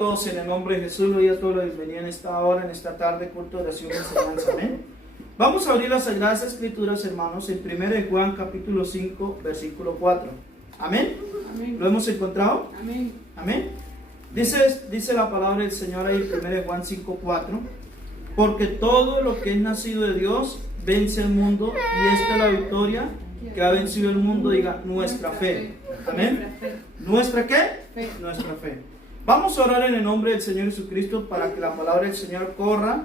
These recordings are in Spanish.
Todos en el nombre de Jesús, hoy a todos los bienvenidos en esta hora, en esta tarde, culto de oración y enseñanza. Amén. Vamos a abrir las Sagradas Escrituras, hermanos, en 1 de Juan, capítulo 5, versículo 4. Amén. Amén. ¿Lo hemos encontrado? Amén. Amén. Dice la palabra del Señor ahí en 1 de Juan 5, 4. Porque todo lo que es nacido de Dios vence el mundo, y esta es la victoria que ha vencido el mundo, diga, nuestra fe. Amén. ¿Nuestra qué? Fe. Nuestra fe. Vamos a orar en el nombre del Señor Jesucristo para que la palabra del Señor corra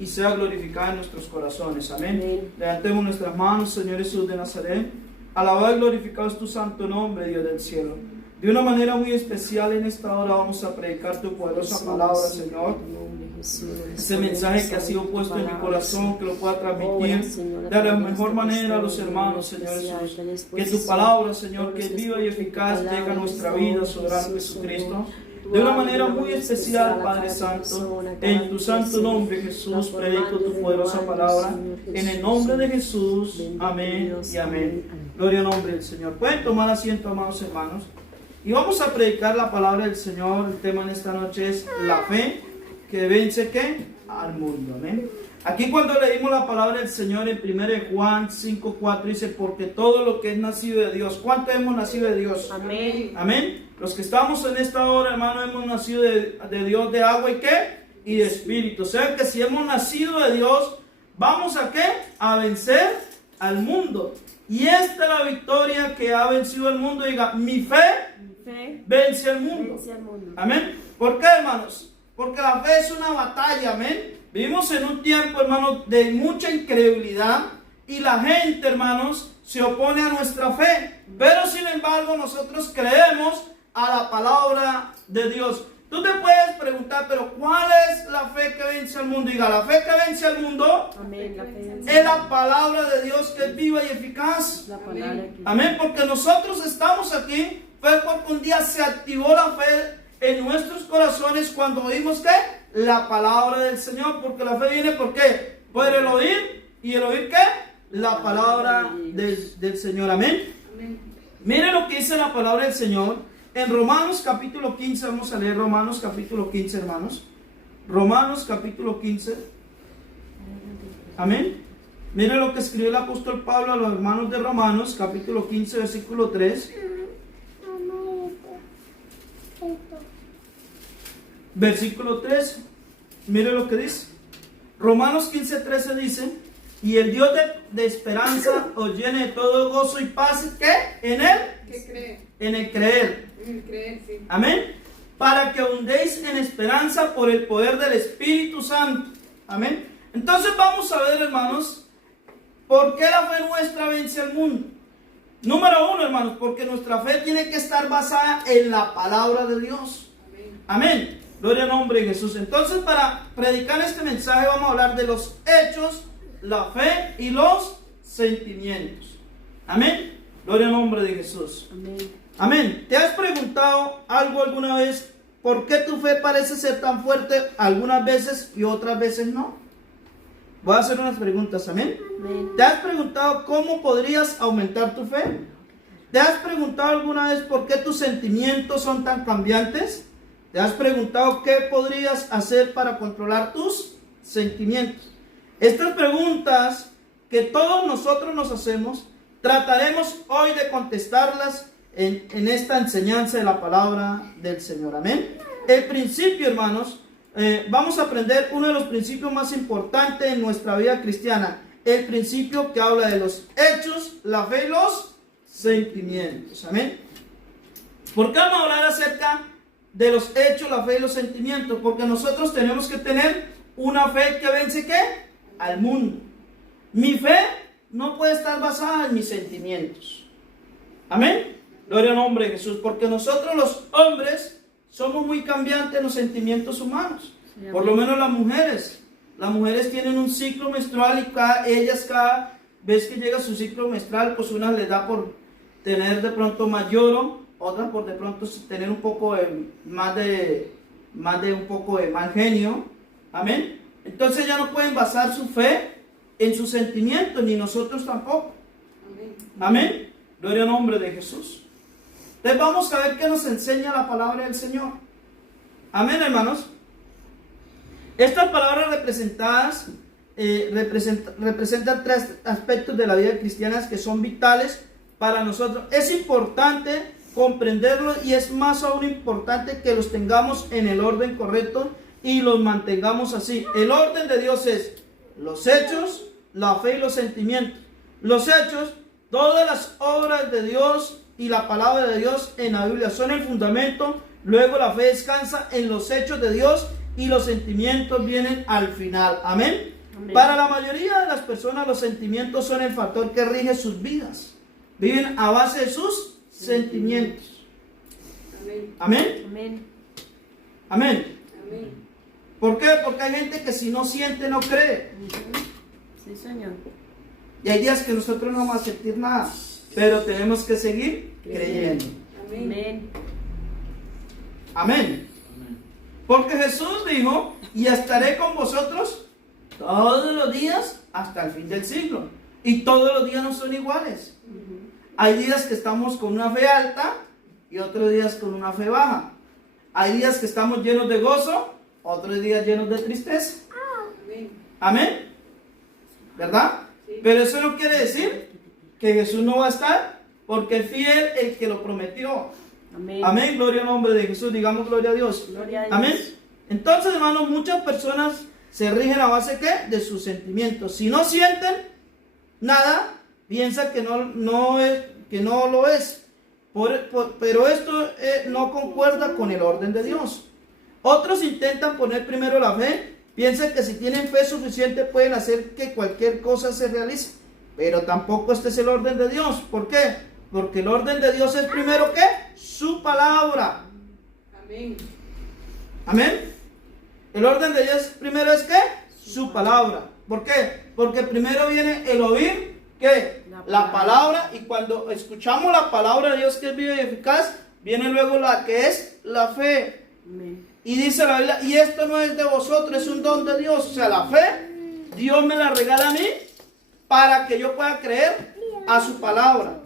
y sea glorificada en nuestros corazones. Amén. Levantemos nuestras manos, Señor Jesús de Nazaret. Alabado y glorificado es tu santo nombre, Dios del cielo. De una manera muy especial en esta hora vamos a predicar tu poderosa palabra, Señor. Ese mensaje que ha sido puesto en mi corazón, que lo pueda transmitir de la mejor manera a los hermanos, Señor Jesús. Que tu palabra, Señor, que es viva y eficaz, llegue a nuestra vida, soberano Jesucristo. De una manera muy especial, Padre Santo, en tu santo nombre, Jesús, predico tu poderosa palabra. En el nombre de Jesús, amén y amén. Gloria al nombre del Señor. Pueden tomar asiento, amados hermanos. Y vamos a predicar la palabra del Señor. El tema en esta noche es la fe que vence ¿qué? Al mundo. Amén. Aquí cuando leímos la palabra del Señor en 1 de Juan 5:4 dice, porque todo lo que es nacido de Dios. ¿Cuánto hemos nacido de Dios? Amén. Amén. Los que estamos en esta hora, hermano, hemos nacido de Dios, de agua y ¿qué? Y de espíritu. O sea que si hemos nacido de Dios, ¿vamos a qué? A vencer al mundo. Y esta es la victoria que ha vencido el mundo. Diga, mi fe vence al mundo. Amén. ¿Por qué, hermanos? Porque la fe es una batalla. Amén. Vivimos en un tiempo, hermanos, de mucha incredulidad. Y la gente, hermanos, se opone a nuestra fe. Pero sin embargo, nosotros creemos a la palabra de Dios. Tú te puedes preguntar, pero ¿cuál es la fe que vence al mundo? Diga, la fe que vence al mundo es la palabra de Dios, que es viva y eficaz. Amén, porque nosotros estamos aquí, fue porque un día se activó la fe en nuestros corazones cuando oímos ¿qué? La palabra del Señor, porque la fe viene ¿por qué? Por el oír, y el oír ¿qué? La palabra del Señor. Amén. Mire lo que dice la palabra del Señor. En Romanos capítulo 15, vamos a leer Romanos capítulo 15, hermanos. Romanos capítulo 15. Amén. Mire lo que escribió el apóstol Pablo a los hermanos de Romanos, capítulo 15, versículo 3. Versículo 3. Mire lo que dice. Romanos 15, 13 dice, y el Dios de esperanza os llene de todo gozo y paz, ¿qué? En él. ¿Qué cree? En el creer. En el creer, sí. Amén. Para que hundéis en esperanza por el poder del Espíritu Santo. Amén. Entonces vamos a ver, hermanos, ¿por qué la fe nuestra vence al mundo? Número uno, hermanos, porque nuestra fe tiene que estar basada en la palabra de Dios. Amén. Gloria al nombre de Jesús. Entonces, para predicar este mensaje vamos a hablar de los hechos, la fe y los sentimientos. Amén. Gloria al nombre de Jesús. Amén. Amén. ¿Te has preguntado algo alguna vez? ¿Por qué tu fe parece ser tan fuerte algunas veces y otras veces no? Voy a hacer unas preguntas. Amén. Amén. ¿Te has preguntado cómo podrías aumentar tu fe? ¿Te has preguntado alguna vez por qué tus sentimientos son tan cambiantes? ¿Te has preguntado qué podrías hacer para controlar tus sentimientos? Estas preguntas que todos nosotros nos hacemos, trataremos hoy de contestarlas en esta enseñanza de la palabra del Señor. Amén. El principio, hermanos, vamos a aprender uno de los principios más importantes en nuestra vida cristiana. El principio que habla de los hechos, la fe y los sentimientos. Amén. ¿Por qué vamos a hablar acerca de los hechos, la fe y los sentimientos? Porque nosotros tenemos que tener una fe que vence ¿qué? Al mundo. Mi fe no puede estar basada en mis sentimientos. Amén. Gloria al nombre de Jesús. Porque nosotros los hombres somos muy cambiantes en los sentimientos humanos. Por lo menos las mujeres. Las mujeres tienen un ciclo menstrual y cada vez que llega su ciclo menstrual, pues una les da por tener de pronto más lloro, otras por de pronto tener un poco más de un poco de mal genio. Amén. Entonces ya no pueden basar su fe en sus sentimientos, ni nosotros tampoco. Amén. Gloria al nombre de Jesús. Entonces vamos a ver qué nos enseña la palabra del Señor. Amén, hermanos. Estas palabras representadas representan tres aspectos de la vida cristiana que son vitales para nosotros. Es importante comprenderlo y es más aún importante que los tengamos en el orden correcto y los mantengamos así. El orden de Dios es los hechos, la fe y los sentimientos. Los hechos, todas las obras de Dios y la palabra de Dios en la Biblia son el fundamento. Luego la fe descansa en los hechos de Dios y los sentimientos vienen al final. Amén. Amén. Para la mayoría de las personas los sentimientos son el factor que rige sus vidas. Viven a base de sus sentimientos. Amén. Amén. Amén. Amén. Amén. ¿Por qué? Porque hay gente que si no siente no cree. Sí, Señor. Y hay días que nosotros no vamos a sentir nada, pero tenemos que seguir creyendo. Amén. Amén. Porque Jesús dijo, y estaré con vosotros todos los días hasta el fin del siglo. Y todos los días no son iguales. Hay días que estamos con una fe alta y otros días con una fe baja. Hay días que estamos llenos de gozo, otros días llenos de tristeza. Amén. ¿Verdad? Pero eso no quiere decir que Jesús no va a estar, porque es fiel el que lo prometió. Amén. Amén. Gloria al nombre de Jesús. Digamos gloria a Dios. Gloria a Dios. Amén. Entonces, hermanos, muchas personas se rigen a base ¿qué? De sus sentimientos. Si no sienten nada, piensan que no lo es. Pero esto no concuerda con el orden de Dios. Otros intentan poner primero la fe. Piensan que si tienen fe suficiente pueden hacer que cualquier cosa se realice. Pero tampoco este es el orden de Dios. ¿Por qué? Porque el orden de Dios es primero ¿qué? Su palabra. Amén. Amén. El orden de Dios primero es ¿qué? Su palabra. ¿Por qué? Porque primero viene el oír ¿qué? La palabra. Y cuando escuchamos la palabra de Dios que es viva y eficaz, viene luego la que es la fe. Amén. Y dice la Biblia, y esto no es de vosotros, es un don de Dios. O sea, la fe, Dios me la regala a mí para que yo pueda creer a su palabra.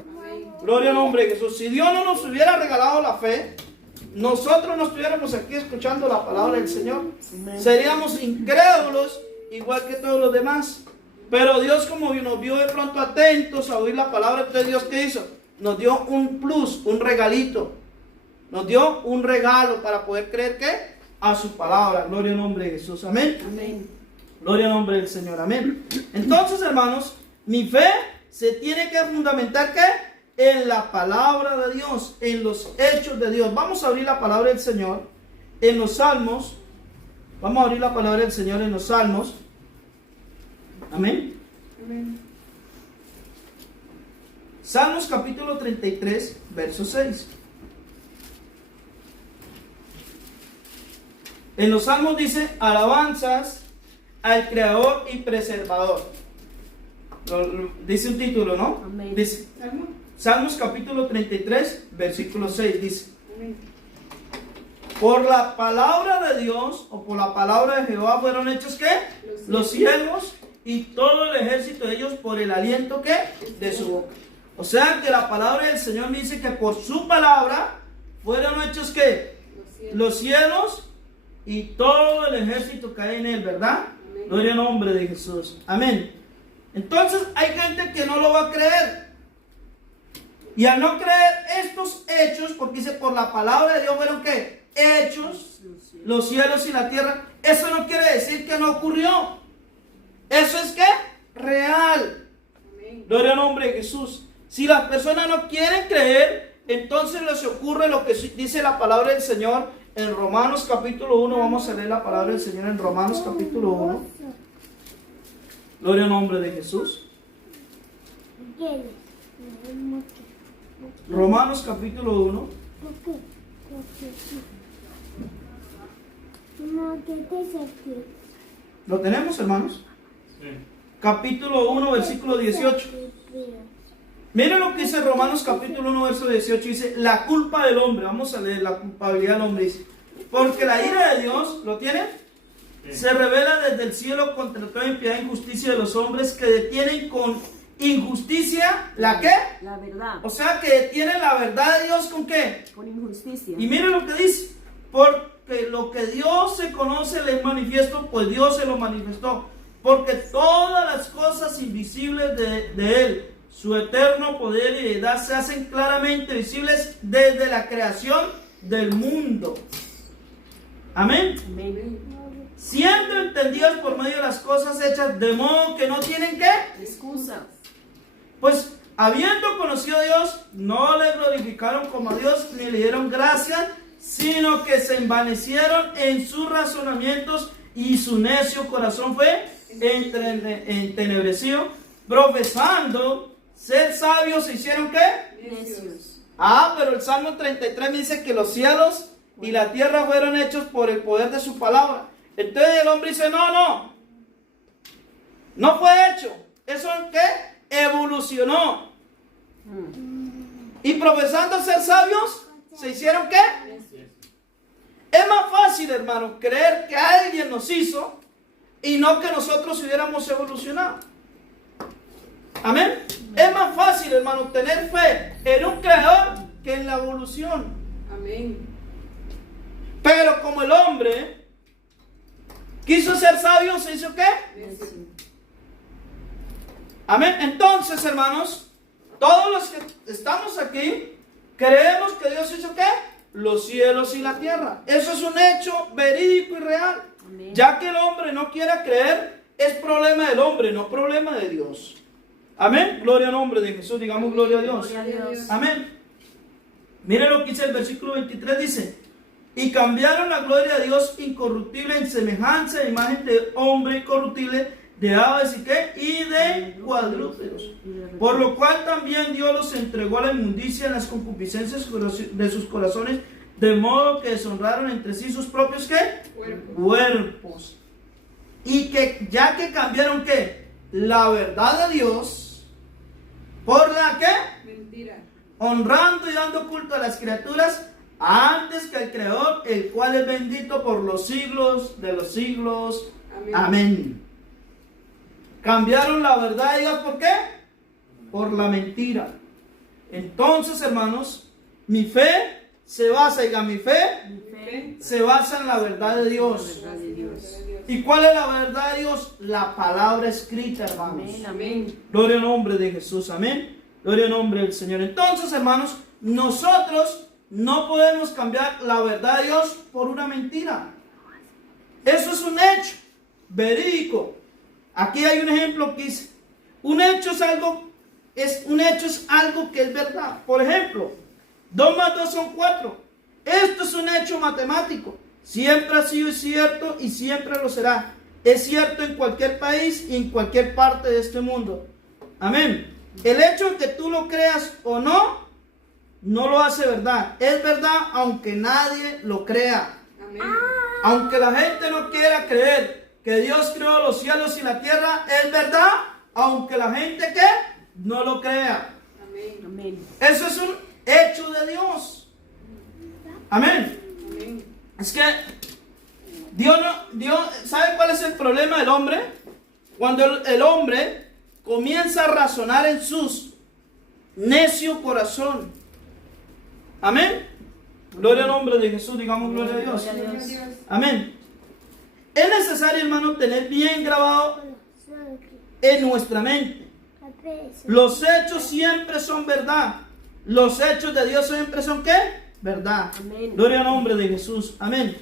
Gloria al nombre de Jesús. Si Dios no nos hubiera regalado la fe, nosotros no estuviéramos aquí escuchando la palabra del Señor. Seríamos incrédulos igual que todos los demás. Pero Dios, como nos vio de pronto atentos a oír la palabra de Dios, ¿qué hizo? Nos dio un plus, un regalito. Nos dio un regalo para poder creer ¿qué? A su palabra. Gloria al nombre de Jesús. Amén. Amén. Gloria al nombre del Señor. Amén. Entonces, hermanos, mi fe se tiene que fundamentar ¿qué? En la palabra de Dios, en los hechos de Dios. Vamos a abrir la palabra del Señor en los Salmos. Vamos a abrir la palabra del Señor en los Salmos. Amén. Amén. Salmos capítulo 33, verso 6. En los Salmos dice, alabanzas al Creador y Preservador. Dice un título, ¿no? Amén. Dice, Salmos capítulo 33, versículo 6, dice, amén. Por la palabra de Dios, o por la palabra de Jehová, fueron hechos ¿qué? Los cielos y todo el ejército de ellos por el aliento ¿qué? De su boca. O sea que la palabra del Señor dice que por su palabra fueron hechos ¿qué? Los cielos y todo el ejército que hay en él, ¿verdad? Amén. Gloria al nombre de Jesús. Amén. Entonces hay gente que no lo va a creer. Y al no creer estos hechos, porque dice por la palabra de Dios fueron ¿qué? Hechos, los cielos y la tierra. Eso no quiere decir que no ocurrió. Eso es ¿qué? Real. Amén. Gloria al nombre de Jesús. Si las personas no quieren creer, entonces les ocurre lo que dice la palabra del Señor en Romanos capítulo 1. Vamos a leer la palabra del Señor en Romanos capítulo 1. Gloria al nombre de Jesús. Romanos capítulo 1. ¿Lo tenemos, hermanos? Sí. Capítulo 1, versículo 18. Miren lo que dice Romanos capítulo 1, verso 18. Dice, la culpa del hombre. Vamos a leer la culpabilidad del hombre. Dice, porque la ira de Dios, ¿lo tienen? Sí. Se revela desde el cielo contra toda impiedad e injusticia de los hombres que detienen con injusticia, ¿la qué? La verdad. O sea que detienen la verdad de Dios ¿con qué? Con injusticia. Y miren lo que dice, por que lo que Dios se conoce le es manifiesto, pues Dios se lo manifestó. Porque todas las cosas invisibles de Él, su eterno poder y deidad, se hacen claramente visibles desde la creación del mundo. Amén. Amén. Siendo entendidas por medio de las cosas hechas, de modo que no tienen ¿qué? Excusa. Pues habiendo conocido a Dios, no le glorificaron como a Dios, ni le dieron gracias, sino que se envanecieron en sus razonamientos y su necio corazón fue entenebrecido, profesando ser sabios, se hicieron ¿qué? Necios. Pero el Salmo 33 me dice que los cielos y la tierra fueron hechos por el poder de su palabra. Entonces el hombre dice, no fue hecho. ¿Eso qué? Evolucionó. Y profesando ser sabios, ¿se hicieron qué? Es más fácil, hermano, creer que alguien nos hizo y no que nosotros hubiéramos evolucionado. Amén. Es más fácil, hermano, tener fe en un creador que en la evolución. Amén. Pero como el hombre quiso ser sabio, ¿se hizo qué? Necio. Amén. Entonces, hermanos, todos los que estamos aquí creemos que Dios hizo ¿qué? Los cielos y la tierra. Eso es un hecho verídico y real. Amén. Ya que el hombre no quiera creer, es problema del hombre, no problema de Dios. Amén. Gloria al nombre de Jesús. Digamos gloria a Dios. Gloria a Dios. Amén. Miren lo que dice el versículo 23. Dice: y cambiaron la gloria de Dios incorruptible en semejanza de imagen de hombre incorruptible, de aves y qué, y de cuadrúpedos. Por lo cual también Dios los entregó a la inmundicia en las concupiscencias de sus corazones, de modo que deshonraron entre sí sus propios ¿qué? Cuerpos. Y que ya que cambiaron ¿qué? La verdad de Dios por la ¿qué? Mentira. Honrando y dando culto a las criaturas antes que al Creador, el cual es bendito por los siglos de los siglos. Amén. Amén. Cambiaron la verdad de Dios, ¿por qué? Por la mentira. Entonces, hermanos, mi fe se basa, mi fe Mi fe. se basa en la verdad de Dios. La verdad de Dios. ¿Y cuál es la verdad de Dios? La palabra escrita, hermanos. Amén. Amén. Gloria al nombre de Jesús, amén. Gloria al nombre del Señor. Entonces, hermanos, nosotros no podemos cambiar la verdad de Dios por una mentira. Eso es un hecho verídico. Aquí hay un ejemplo que dice: un hecho es algo que es verdad. Por ejemplo, 2 más 2 son 4. Esto es un hecho matemático. Siempre ha sido cierto y siempre lo será. Es cierto en cualquier país y en cualquier parte de este mundo. Amén. El hecho de que tú lo creas o no, no lo hace verdad. Es verdad aunque nadie lo crea. Amén. Aunque la gente no quiera creer que Dios creó los cielos y la tierra, es verdad aunque la gente ¿qué? No lo crea. Amén. Amén. Eso es un hecho de Dios. Amén. Amén. Es que Dios, ¿sabe cuál es el problema del hombre? Cuando el hombre comienza a razonar en sus necio corazón. Amén. Gloria al nombre de Jesús, digamos gloria a Dios. Gloria a Dios. Amén. Es necesario, hermano, tener bien grabado en nuestra mente: los hechos siempre son verdad. Los hechos de Dios siempre son ¿qué? Verdad. Amén. Gloria al nombre de Jesús. Amén.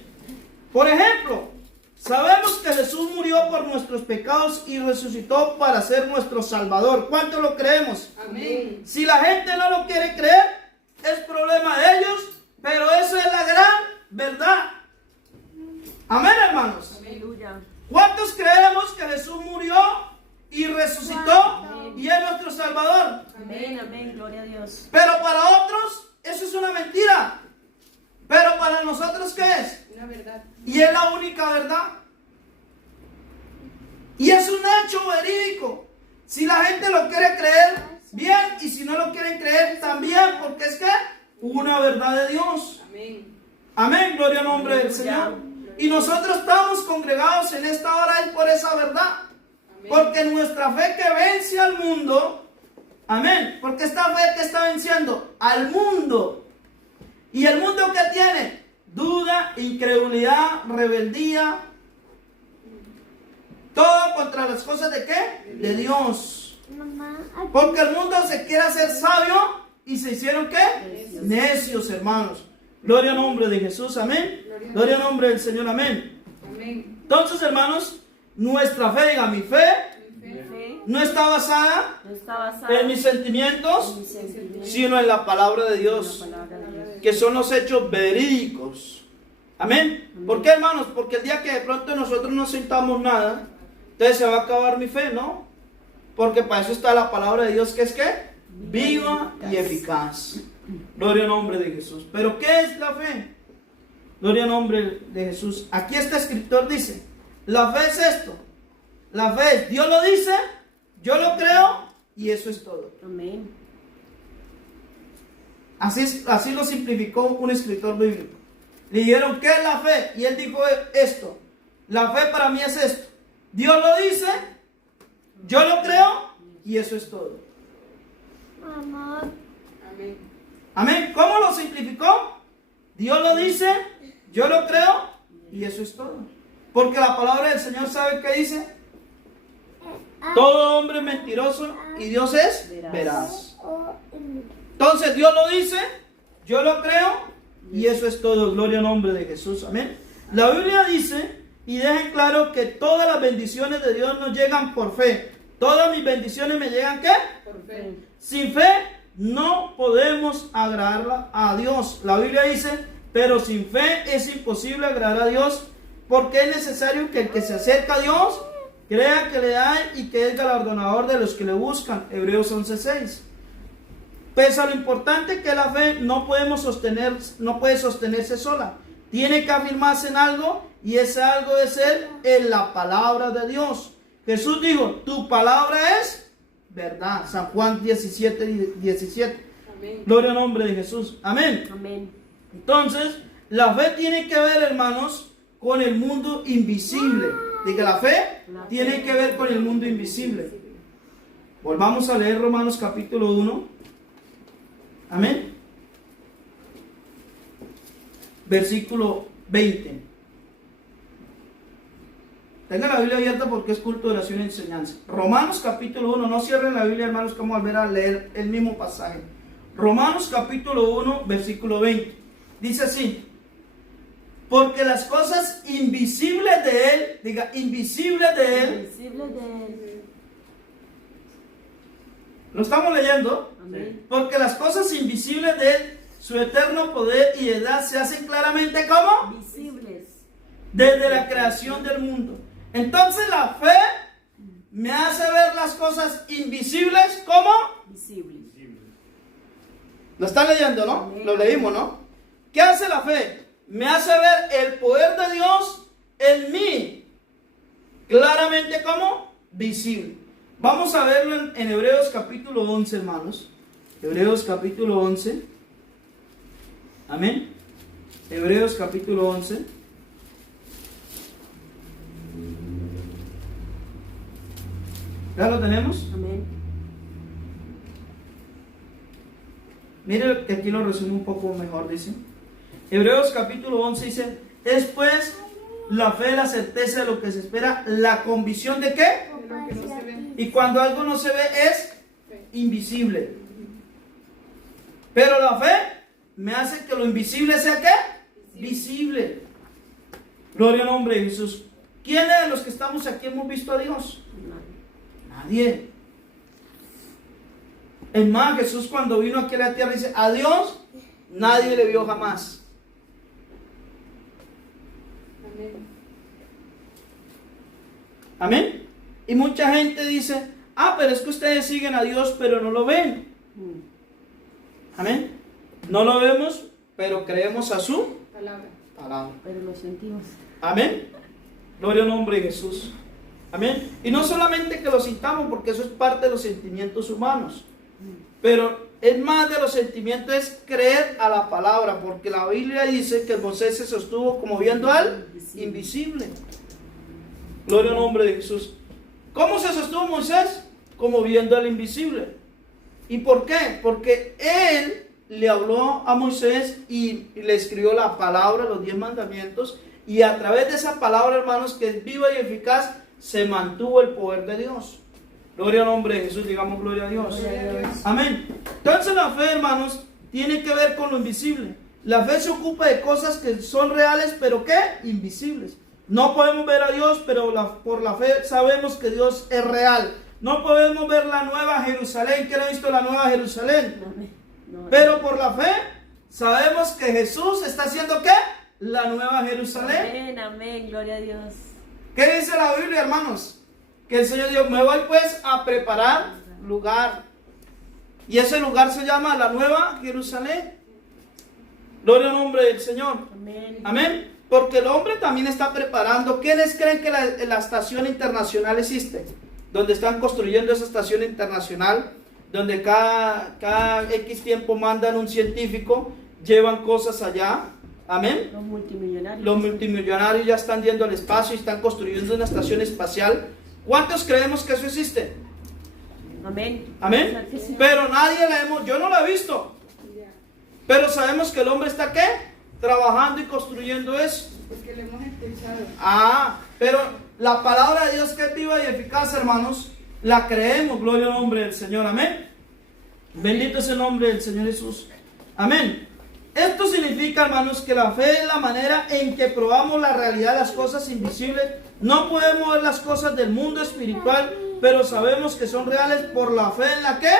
Por ejemplo, sabemos que Jesús murió por nuestros pecados y resucitó para ser nuestro Salvador. ¿Cuánto lo creemos? Amén. Si la gente no lo quiere creer, es problema de ellos, pero esa es la gran verdad. Amén, hermanos. Aleluya. ¿Cuántos creemos que Jesús murió y resucitó y es nuestro Salvador? Amén. Amén. Gloria a Dios. Pero para otros eso es una mentira. Pero para nosotros ¿qué es? Una verdad. Y es la única verdad. Y es un hecho verídico. Si la gente lo quiere creer, bien. Y si no lo quieren creer, también. Porque es que una verdad de Dios. Amén. Amén, gloria al nombre del Señor. Y nosotros estamos congregados en esta hora es por esa verdad. Amén. Porque nuestra fe que vence al mundo, amén, porque esta fe que está venciendo al mundo. ¿Y el mundo que tiene? duda, incredulidad, rebeldía. Todo contra las cosas ¿de qué? De Dios. Porque el mundo se quiere hacer sabio y se hicieron ¿qué? Necios, hermanos. Gloria al nombre de Jesús, amén. Gloria al nombre del Señor, amén. Entonces, hermanos, nuestra fe, diga, mi fe no está basada en mis sentimientos, sino en la palabra de Dios, que son los hechos verídicos. Amén. ¿Por qué, hermanos? Porque el día que de pronto nosotros no sintamos nada, entonces se va a acabar mi fe, ¿no? Porque para eso está la palabra de Dios, que es ¿qué? Viva y eficaz. Gloria al nombre de Jesús. ¿Pero qué es la fe? Gloria al nombre de Jesús. Aquí este escritor dice, la fe es esto. La fe es, Dios lo dice, yo lo creo y eso es todo. Amén. Así lo simplificó un escritor bíblico. Le dijeron, ¿qué es la fe? Y él dijo esto. La fe para mí es esto. Dios lo dice, yo lo creo y eso es todo. Amén. Amén. ¿Cómo lo simplificó? Dios lo dice, yo lo creo y eso es todo. Porque la palabra del Señor, ¿sabe qué dice? Todo hombre es mentiroso y Dios es veraz. Entonces Dios lo dice, yo lo creo y eso es todo. Gloria al nombre de Jesús. Amén. La Biblia dice y deja en claro que todas las bendiciones de Dios nos llegan por fe. Todas mis bendiciones me llegan ¿qué? Por fe. Sin fe no podemos agradar a Dios. La Biblia dice, pero sin fe es imposible agradar a Dios, porque es necesario que el que se acerca a Dios crea que le hay y que es galardonador de los que le buscan. Hebreos 11:6. Pese a lo importante que la fe no puede sostenerse sola. Tiene que afirmarse en algo y ese algo es ser en la palabra de Dios. Jesús dijo, tu palabra es verdad. San Juan 17:17. Amén. Gloria al nombre de Jesús. Amén. Amén. Entonces, la fe tiene que ver, hermanos, con el mundo invisible. Diga, la fe tiene que ver con el mundo invisible. Volvamos a leer Romanos capítulo 1. Amén. Versículo 20. Tenga la Biblia abierta porque es culto de oración y enseñanza. Romanos capítulo 1. No cierren la Biblia, hermanos, que vamos a volver a leer el mismo pasaje. Romanos capítulo 1, versículo 20. Dice así. Porque las cosas invisibles de Él, diga, invisibles de Él. Invisible de Él. ¿Lo estamos leyendo? Amén. Porque las cosas invisibles de Él, su eterno poder y edad se hacen claramente ¿cómo? Visibles. Desde la creación del mundo. Entonces la fe me hace ver las cosas invisibles ¿cómo? Visibles. Lo están leyendo, ¿no? Amén. Lo leímos, ¿no? ¿Qué hace la fe? Me hace ver el poder de Dios en mí. Claramente ¿cómo? Visible. Vamos a verlo en Hebreos capítulo 11, hermanos. Hebreos capítulo 11. Amén. Hebreos capítulo 11. ¿Ya lo tenemos? Amén. Mire que aquí lo resumo un poco mejor, dice. Hebreos capítulo 11 dice, es pues la fe, la certeza de lo que se espera, la convicción de qué? Y cuando algo no se ve es invisible. Pero la fe me hace que lo invisible sea ¿qué? Visible. Gloria al nombre de Jesús. ¿Quiénes de los que estamos aquí hemos visto a Dios? Nadie. Es más, Jesús cuando vino aquí a la tierra dice, a Dios nadie le vio jamás. Amén. Y mucha gente dice, pero es que ustedes siguen a Dios pero no lo ven. Amén. No lo vemos, pero creemos a su palabra. Pero lo sentimos. Amén. Gloria al nombre de Jesús. Amén. Y no solamente que lo sintamos, porque eso es parte de los sentimientos humanos. Pero es más de los sentimientos, es creer a la palabra, porque la Biblia dice que Moisés se sostuvo como viendo al invisible. Gloria al nombre de Jesús. ¿Cómo se sostuvo Moisés? Como viendo al invisible. ¿Y por qué? Porque él le habló a Moisés y le escribió la palabra, los 10 mandamientos, y a través de esa palabra, hermanos, que es viva y eficaz, se mantuvo el poder de Dios. Gloria al nombre de Jesús, digamos gloria a Dios. Gloria a Dios. Amén. Entonces la fe, hermanos, tiene que ver con lo invisible. La fe se ocupa de cosas que son reales, pero ¿qué? Invisibles. No podemos ver a Dios, pero por la fe sabemos que Dios es real. No podemos ver la nueva Jerusalén. ¿Quién ha visto la nueva Jerusalén? No. Pero por la fe sabemos que Jesús está haciendo ¿qué? La nueva Jerusalén. Amén, amén, gloria a Dios. ¿Qué dice la Biblia, hermanos? Que el Señor dijo, me voy pues a preparar lugar. Y ese lugar se llama la nueva Jerusalén. Gloria al nombre del Señor. Amén. Amén. Porque el hombre también está preparando. ¿Quiénes creen que la estación internacional existe? Donde están construyendo esa estación internacional, donde cada X tiempo mandan un científico, llevan cosas allá. Amén. Los multimillonarios. Los multimillonarios ya están yendo al espacio y están construyendo una estación espacial. ¿Cuántos creemos que eso existe? Amén. Amén. Claro que sí. Pero nadie yo no la he visto. Pero sabemos que el hombre está ¿qué? Trabajando y construyendo eso. Porque le hemos escuchado. Pero la palabra de Dios que es viva y eficaz, hermanos, la creemos. Gloria al nombre del Señor. Amén. Bendito es el nombre del Señor Jesús. Amén. Esto significa, hermanos, que la fe es la manera en que probamos la realidad de las cosas invisibles. No podemos ver las cosas del mundo espiritual, pero sabemos que son reales por la fe en la que?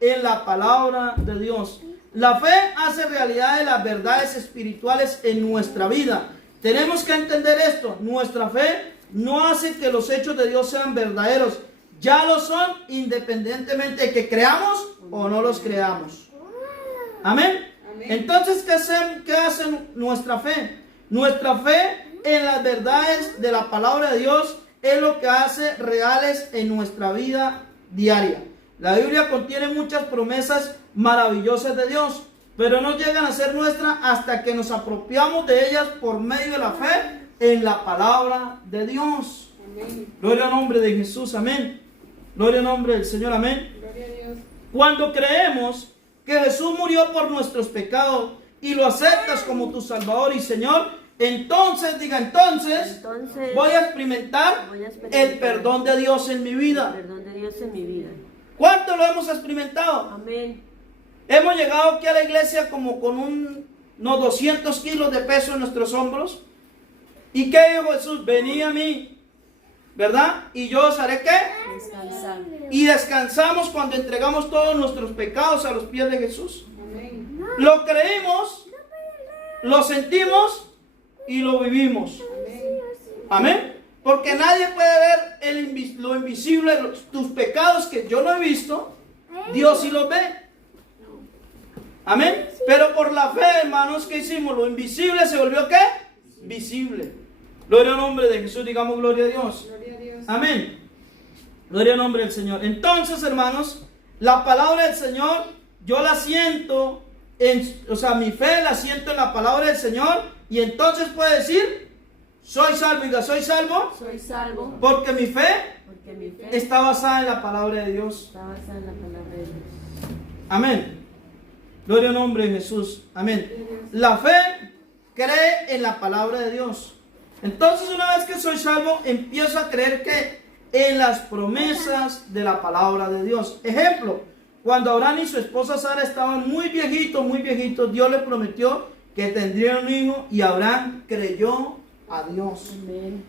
En la palabra de Dios. La fe hace realidad de las verdades espirituales en nuestra vida. Tenemos que entender esto. Nuestra fe no hace que los hechos de Dios sean verdaderos. Ya lo son independientemente de que creamos o no los creamos. Amén. Entonces, ¿qué hace nuestra fe? Nuestra fe en las verdades de la palabra de Dios es lo que hace reales en nuestra vida diaria. La Biblia contiene muchas promesas maravillosas de Dios, pero no llegan a ser nuestras hasta que nos apropiamos de ellas por medio de la fe en la palabra de Dios. Amén. Gloria al nombre de Jesús, amén. Gloria al nombre del Señor, amén. Gloria a Dios. Cuando creemos que Jesús murió por nuestros pecados y lo aceptas como tu Salvador y Señor, entonces voy a experimentar el perdón de Dios en mi El vida. perdón de Dios en mi vida. ¿Cuánto lo hemos experimentado? Amén. Hemos llegado aquí a la iglesia como con unos 200 kilos de peso en nuestros hombros. ¿Y qué dijo Jesús? Vení a mí, ¿verdad? Y yo os haré ¿qué? Descansar. Y descansamos cuando entregamos todos nuestros pecados a los pies de Jesús. Amén. Lo creímos, lo sentimos y lo vivimos. Amén. Amén. Porque nadie puede ver lo invisible, tus pecados que yo no he visto, Dios sí los ve. Amén. Pero por la fe, hermanos, ¿qué hicimos? Lo invisible se volvió ¿qué? Visible. Gloria al nombre de Jesús, digamos gloria a Dios. Gloria a Dios. Amén. Gloria al nombre del Señor. Entonces, hermanos, la palabra del Señor, yo la siento, mi fe la siento en la palabra del Señor, y entonces puede decir, soy salvo. Diga, soy salvo Soy salvo porque mi fe porque mi fe está basada en la palabra de Dios. está basada en la palabra de Dios. Amén. Gloria al nombre de Jesús. Amén. La fe cree en la palabra de Dios. Entonces, una vez que soy salvo, empiezo a creer que en las promesas de la palabra de Dios. Ejemplo, cuando Abraham y su esposa Sara estaban muy viejitos, Dios le prometió que tendrían un hijo y Abraham creyó a Dios. Amén.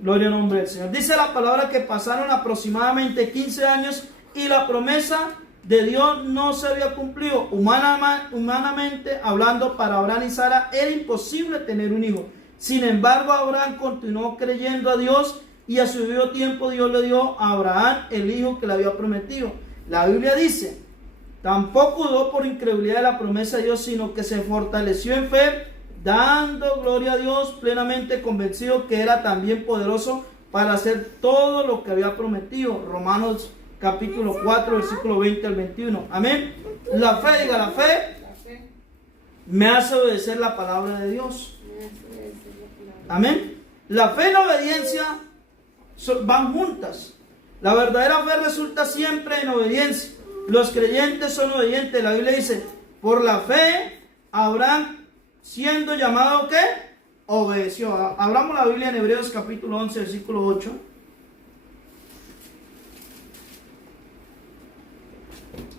Gloria al nombre del Señor. Dice la palabra que pasaron aproximadamente 15 años y la promesa de Dios no se había cumplido. Humanamente hablando, para Abraham y Sara era imposible tener un hijo. Sin embargo, Abraham continuó creyendo a Dios y a su debido tiempo Dios le dio a Abraham el hijo que le había prometido. La Biblia dice, tampoco dudó por incredulidad de la promesa de Dios, sino que se fortaleció en fe, dando gloria a Dios, plenamente convencido que era también poderoso para hacer todo lo que había prometido. Romanos capítulo 4, versículo 20 al 21. Amén. La fe, diga, la fe La fe me hace obedecer la palabra de Dios. me hace obedecer la palabra. Amén. La fe y la obediencia van juntas. La verdadera fe resulta siempre en obediencia. Los creyentes son obedientes. La Biblia dice, Por la fe, Abraham, siendo llamado, ¿qué? Obedeció. Abramos la Biblia en Hebreos capítulo 11, versículo 8.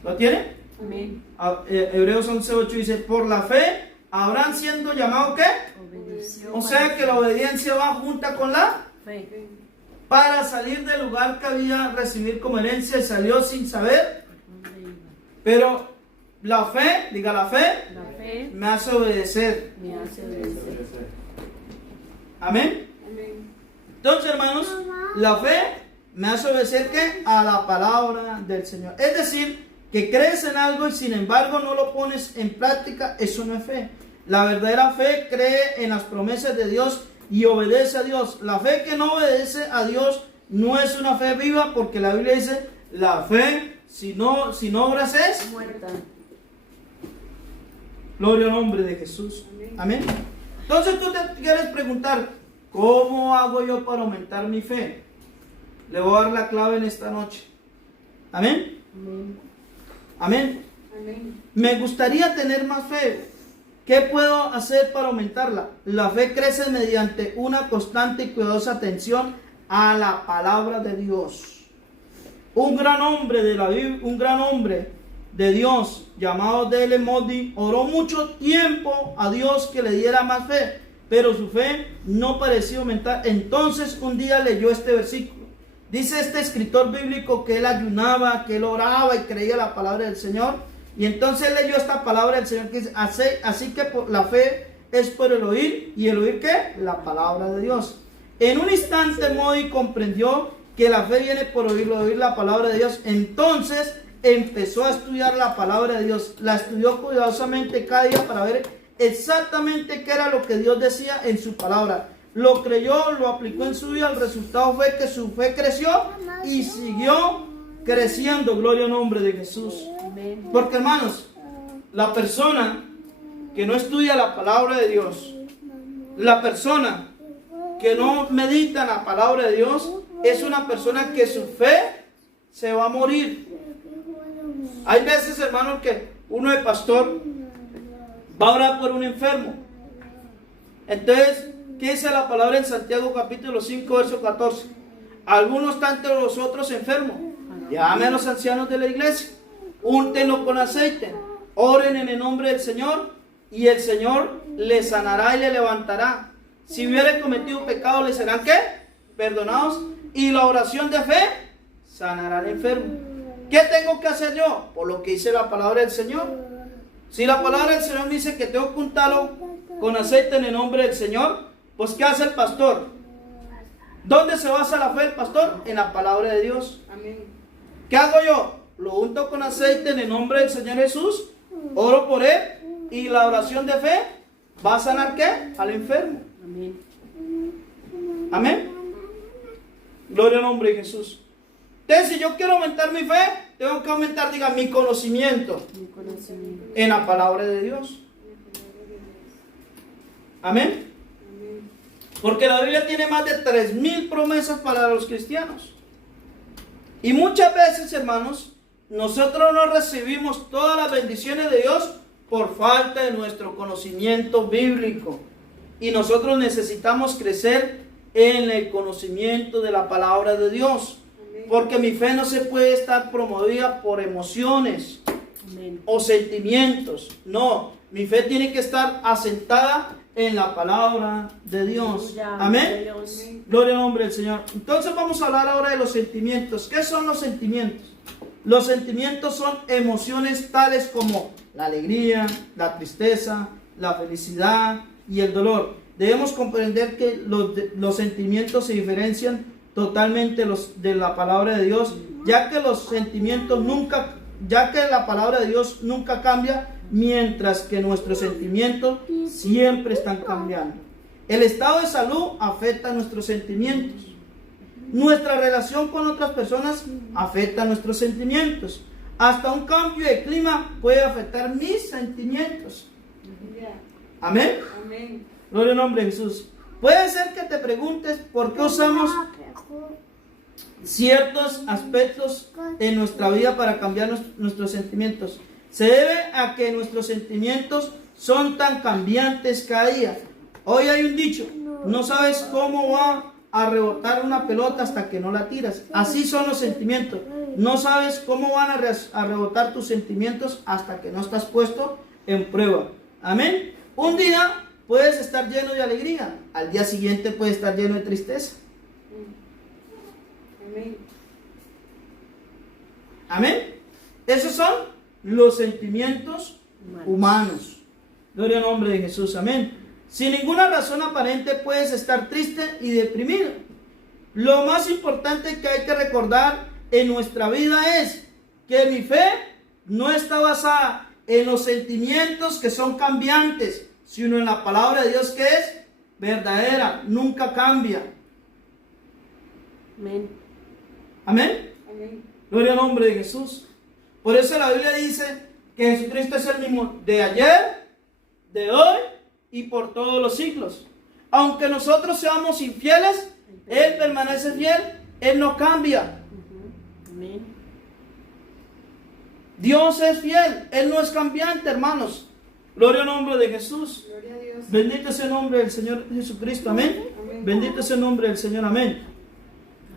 ¿Lo tiene? Amén. Hebreos 11, 8 dice, por la fe, Abraham siendo llamado, ¿qué? Obedeció. O sea que la obediencia va junta con la Fe. para salir del lugar que había recibir como herencia y salió sin saber. ¿Dónde iba? Pero la fe, diga la fe, La fe me hace obedecer. me hace obedecer. Amén. Amén. Entonces, hermanos, la fe me hace obedecer ¿qué? A la palabra del Señor. Es decir, que crees en algo y sin embargo no lo pones en práctica, eso no es fe. La verdadera fe cree en las promesas de Dios y obedece a Dios. La fe que no obedece a Dios no es una fe viva, porque la Biblia dice, la fe sin obras es Muerta. gloria al nombre de Jesús. Amén. Entonces tú te quieres preguntar, ¿cómo hago yo para aumentar mi fe? Le voy a dar la clave en esta noche. Amén. Amén. Amén. Amén. Me gustaría tener más fe. ¿Qué puedo hacer para aumentarla? La fe crece mediante una constante y cuidadosa atención a la palabra de Dios. Un gran hombre de la Biblia, un gran hombre de Dios llamado D.L. Moody oró mucho tiempo a Dios que le diera más fe, pero su fe no parecía aumentar. Entonces un día leyó este versículo. Dice este escritor bíblico que él ayunaba, que él oraba y creía la palabra del Señor. Y entonces leyó esta palabra del Señor que dice, así que la fe es por el oír, y el oír ¿qué? La palabra de Dios. En un instante Moody comprendió que la fe viene por oír la palabra de Dios. Entonces empezó a estudiar la palabra de Dios. La estudió cuidadosamente cada día para ver exactamente qué era lo que Dios decía en su palabra. Lo creyó, lo aplicó en su vida. El resultado fue que su fe creció y siguió creciendo. Gloria al nombre de Jesús. Amén. Porque, hermanos, la persona que no estudia la palabra de Dios, la persona que no medita en la palabra de Dios, es una persona que su fe se va a morir. Hay veces, hermanos, que uno de pastor va a orar por un enfermo. Entonces, ¿qué dice la palabra en Santiago capítulo 5, verso 14? Algunos están entre los otros enfermos. Llame a los ancianos de la iglesia, úntenlo con aceite, oren en el nombre del Señor, y el Señor le sanará y le levantará. Si hubiere cometido pecado, le serán ¿qué? Perdonados, y la oración de fe sanará al enfermo. ¿Qué tengo que hacer yo? Por lo que dice la palabra del Señor. Si la palabra del Señor dice que tengo que untarlo con aceite en el nombre del Señor, pues ¿qué hace el pastor? ¿Dónde se basa la fe del pastor? En la palabra de Dios. Amén. ¿Qué hago yo? Lo unto con aceite en el nombre del Señor Jesús, oro por él, y la oración de fe va a sanar ¿qué? Al enfermo. Amén. Amén. Gloria al nombre de Jesús. Entonces, si yo quiero aumentar mi fe, tengo que aumentar, diga, mi conocimiento Mi conocimiento. en la palabra de Dios. Amén. Amén. Porque la Biblia tiene más de 3,000 promesas para los cristianos. Y muchas veces, hermanos, nosotros no recibimos todas las bendiciones de Dios por falta de nuestro conocimiento bíblico. Y nosotros necesitamos crecer en el conocimiento de la palabra de Dios. Porque mi fe no se puede estar promovida por emociones Amén. o sentimientos. No, mi fe tiene que estar asentada en la palabra de Dios. Aleluya. Amén. Dios. Gloria al nombre del Señor. Entonces vamos a hablar ahora de los sentimientos. ¿Qué son los sentimientos? Los sentimientos son emociones tales como la alegría, la tristeza, la felicidad y el dolor. Debemos comprender que los sentimientos se diferencian totalmente de la palabra de Dios, ya que los sentimientos ya que la palabra de Dios nunca cambia, mientras que nuestros sentimientos siempre están cambiando. El estado de salud afecta a nuestros sentimientos. Nuestra relación con otras personas afecta a nuestros sentimientos. Hasta un cambio de clima puede afectar mis sentimientos. Amén. Amén. Gloria al nombre de Jesús. Puede ser que te preguntes por qué usamos ciertos aspectos en nuestra vida para cambiar nuestros sentimientos. Se debe a que nuestros sentimientos son tan cambiantes cada día. Hoy hay un dicho, no sabes cómo va a rebotar una pelota hasta que no la tiras. Así son los sentimientos. No sabes cómo van a rebotar tus sentimientos hasta que no estás puesto en prueba. Amén. Un día puedes estar lleno de alegría, al día siguiente puedes estar lleno de tristeza. Amén. Amén. Esos son los sentimientos humanos. Gloria al nombre de Jesús. Amén. Sin ninguna razón aparente puedes estar triste y deprimido. Lo más importante que hay que recordar en nuestra vida es que mi fe no está basada en los sentimientos que son cambiantes, sino en la palabra de Dios que es verdadera, nunca cambia. Amén. Amén. Amén. Gloria al nombre de Jesús. Por eso la Biblia dice que Jesucristo es el mismo de ayer, de hoy y por todos los siglos. Aunque nosotros seamos infieles, Él permanece fiel, Él no cambia. Amén. Dios es fiel, Él no es cambiante, hermanos. Gloria al nombre de Jesús. Gloria a Dios. Bendito sea el nombre del Señor Jesucristo, amén. Amén. Bendito sea el nombre del Señor, amén.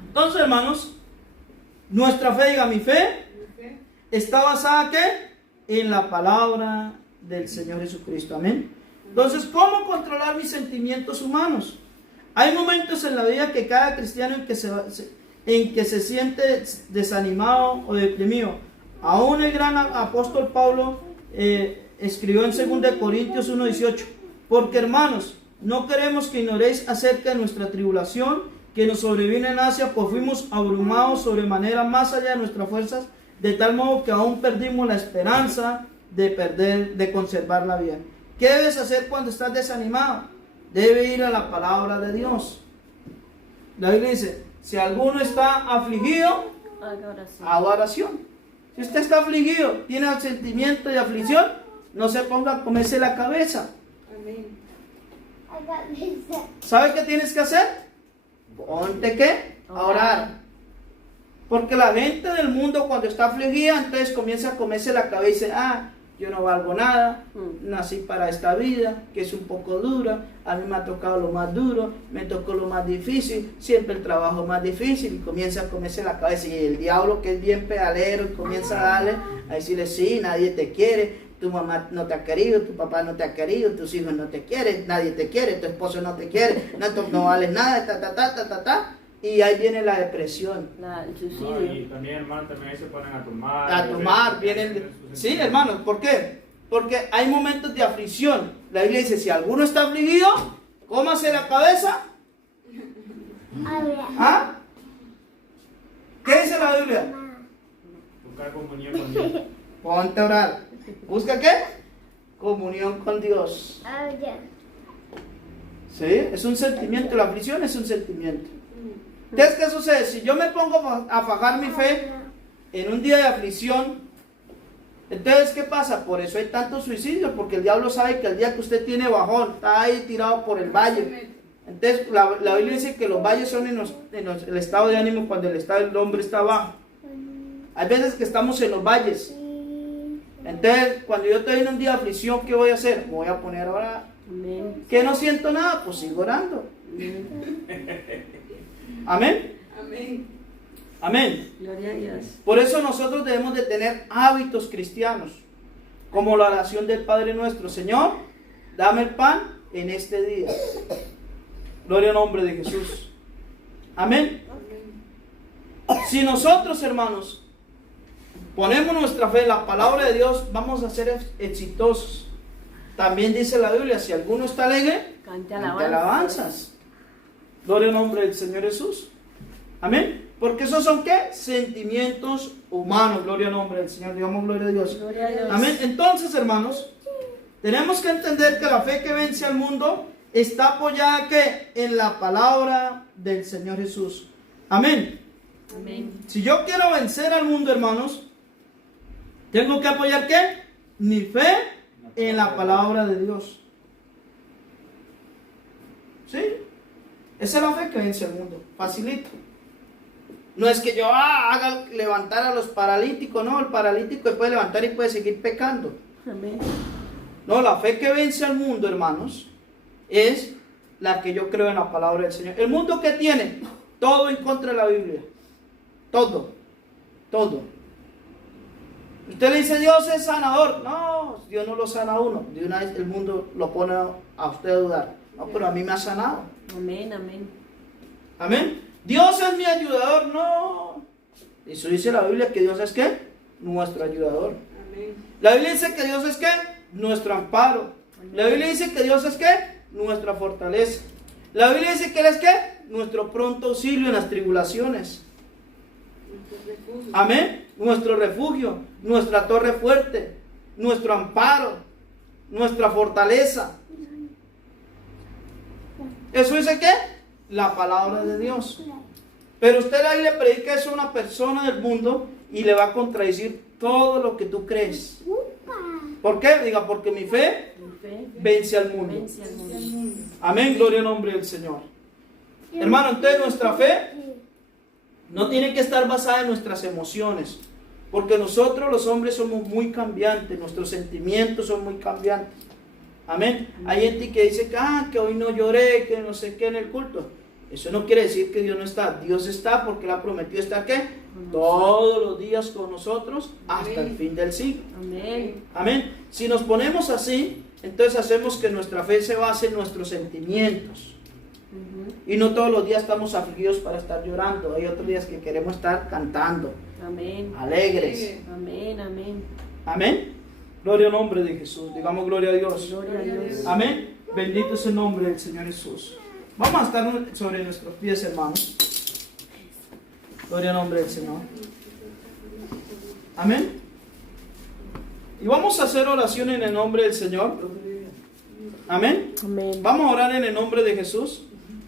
Entonces, hermanos, nuestra fe, diga, mi fe Mi fe. está basada ¿qué? En la palabra del Señor Jesucristo, amén. Entonces, ¿cómo controlar mis sentimientos humanos? Hay momentos en la vida que cada cristiano en que se siente desanimado o deprimido. Aún el gran apóstol Pablo escribió en 2 Corintios 1:18, porque hermanos, no queremos que ignoréis acerca de nuestra tribulación que nos sobrevino en Asia, pues fuimos abrumados sobremanera más allá de nuestras fuerzas, de tal modo que aún perdimos la esperanza de conservar la vida. ¿Qué debes hacer cuando estás desanimado? Debe ir a la palabra de Dios. La Biblia dice, si alguno está afligido, haga oración. Si usted está afligido, tiene el sentimiento de aflicción, no se ponga a comerse la cabeza. Amén. ¿Sabe qué tienes que hacer? Ponte ¿qué? A orar. Porque la gente del mundo cuando está afligida, entonces comienza a comerse la cabeza y dice, yo no valgo nada, nací para esta vida, que es un poco dura, a mí me ha tocado lo más duro, me tocó lo más difícil, siempre el trabajo más difícil, y comienza a comerse la cabeza, y el diablo que es bien pedalero, y comienza a darle, a decirle, sí, nadie te quiere, tu mamá no te ha querido, tu papá no te ha querido, tus hijos no te quieren, nadie te quiere, tu esposo no te quiere, no vales nada, y ahí viene la depresión. El No, suicidio. y también, hermano, también ahí se ponen a tomar. A tomar, vienen. Sí, hermanos, ¿por qué? Porque hay momentos de aflicción. La Biblia dice: si alguno está afligido, cómase la cabeza. ¿Ah? ¿Qué dice la Biblia? Buscar comunión con Dios. Ponte a orar. ¿Busca qué? Comunión con Dios. ¿Sí? Es un sentimiento. La aflicción es un sentimiento. Entonces, ¿qué sucede? Si yo me pongo a fajar mi fe en un día de aflicción, entonces, ¿qué pasa? Por eso hay tantos suicidios, porque el diablo sabe que el día que usted tiene bajón, está ahí tirado por el valle. Entonces, la Biblia dice que los valles son el estado de ánimo cuando el estado del hombre está bajo. Hay veces que estamos en los valles. Entonces, cuando yo estoy en un día de aflicción, ¿qué voy a hacer? Me voy a poner a orar. Amén. ¿Que no siento nada? Pues sigo orando. Amén. Amén. Amén. Gloria a Dios. Por eso nosotros debemos de tener hábitos cristianos, como la oración del Padre Nuestro. Señor, dame el pan en este día. Gloria al nombre de Jesús. Amén. Si nosotros, hermanos, ponemos nuestra fe en la palabra de Dios, vamos a ser exitosos. También dice la Biblia, si alguno está alegre, Cante cante alabanzas. Gloria al nombre del Señor Jesús. Amén. Porque esos son ¿qué? Sentimientos humanos. Gloria al nombre del Señor. Digamos gloria a Dios. Gloria a Dios. Amén. Entonces, hermanos, tenemos que entender que la fe que vence al mundo está apoyada ¿qué? En la palabra del Señor Jesús. Amén. Amén. Si yo quiero vencer al mundo, hermanos, tengo que apoyar ¿qué? Mi fe en la palabra de Dios. ¿Sí? Esa es la fe que vence al mundo. Facilito. No es que yo haga levantar a los paralíticos, no, el paralítico puede levantar y puede seguir pecando. Amén. No, la fe que vence al mundo, hermanos, es la que yo creo en la palabra del Señor. El mundo que tiene todo en contra de la Biblia. Todo. Usted le dice Dios es sanador. No, Dios no lo sana a uno. De una vez el mundo lo pone a usted a dudar. No, pero a mí me ha sanado. Amén, amén. Amén. Dios es mi ayudador. No. Eso dice la Biblia, que Dios es ¿qué? Nuestro ayudador. Amén. La Biblia dice que Dios es ¿qué? Nuestro amparo. La Biblia dice que Dios es ¿qué? Nuestra fortaleza. La Biblia dice que Él es ¿qué? Nuestro pronto auxilio en las tribulaciones. Nuestro refugio. Amén. Nuestro refugio, nuestra torre fuerte, nuestro amparo, nuestra fortaleza. ¿Eso dice qué? La palabra de Dios. Pero usted ahí le predica eso a una persona del mundo y le va a contradecir todo lo que tú crees. ¿Por qué? Diga, porque mi fe Mi fe vence al mundo. vence al mundo. Amén, gloria al nombre del Señor. Hermano, entonces nuestra fe no tiene que estar basada en nuestras emociones, porque nosotros los hombres somos muy cambiantes, nuestros sentimientos son muy cambiantes. Amén. Hay gente que dice que hoy no lloré, que no sé qué en el culto. Eso no quiere decir que Dios no está. Dios está porque Él ha prometido estar ¿qué? Todos los días con nosotros hasta el fin del siglo. Amén. Amén. Si nos ponemos así, entonces hacemos que nuestra fe se base en nuestros sentimientos. Ujú. Y no todos los días estamos afligidos para estar llorando. Hay otros días que queremos estar cantando, Amén. alegres. Amén, amén. Amén. Gloria al nombre de Jesús. Digamos gloria a Dios. Gloria a Dios. Amén. Bendito es el nombre del Señor Jesús. Vamos a estar sobre nuestros pies, hermanos. Gloria al nombre del Señor. Amén. Y vamos a hacer oración en el nombre del Señor. Amén. Amén. Vamos a orar en el nombre de Jesús.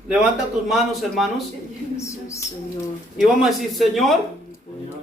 Levanta tus manos, hermanos. Jesús, Señor. Y vamos a decir, Señor,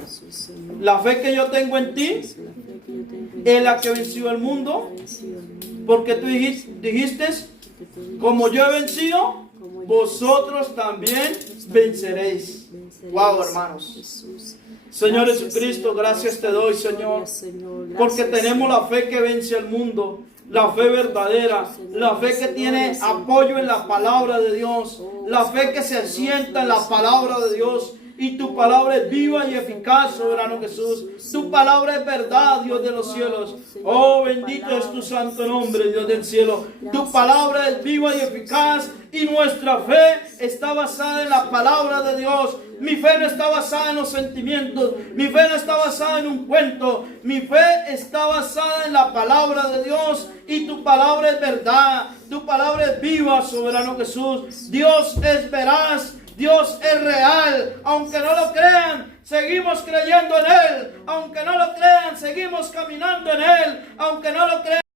Jesús, Señor. la fe que yo tengo en ti La fe que yo tengo en es la que venció el mundo. ti, vencido el mundo. Porque tú dijiste, Que tú dices, como yo he vencido, como yo vosotros también venceréis. venceréis. Wow, hermanos. Jesús. Señor Gracias, Jesucristo, Señor. gracias te doy, Gloria, Señor. Señor. Porque Gracias, tenemos Señor. la fe que vence al mundo. La fe verdadera, la fe que tiene apoyo en la palabra de Dios, la fe que se asienta en la palabra de Dios. Y tu palabra es viva y eficaz, soberano Jesús. Tu palabra es verdad, Dios de los cielos. Oh, bendito es tu santo nombre, Dios del cielo. Tu palabra es viva y eficaz y nuestra fe está basada en la palabra de Dios. Mi fe no está basada en los sentimientos. Mi fe no está basada en un cuento. Mi fe está basada en la palabra de Dios. Y tu palabra es verdad. Tu palabra es viva, soberano Jesús. Dios es veraz. Dios es real. Aunque no lo crean, seguimos creyendo en Él. Aunque no lo crean, seguimos caminando en Él. Aunque no lo crean.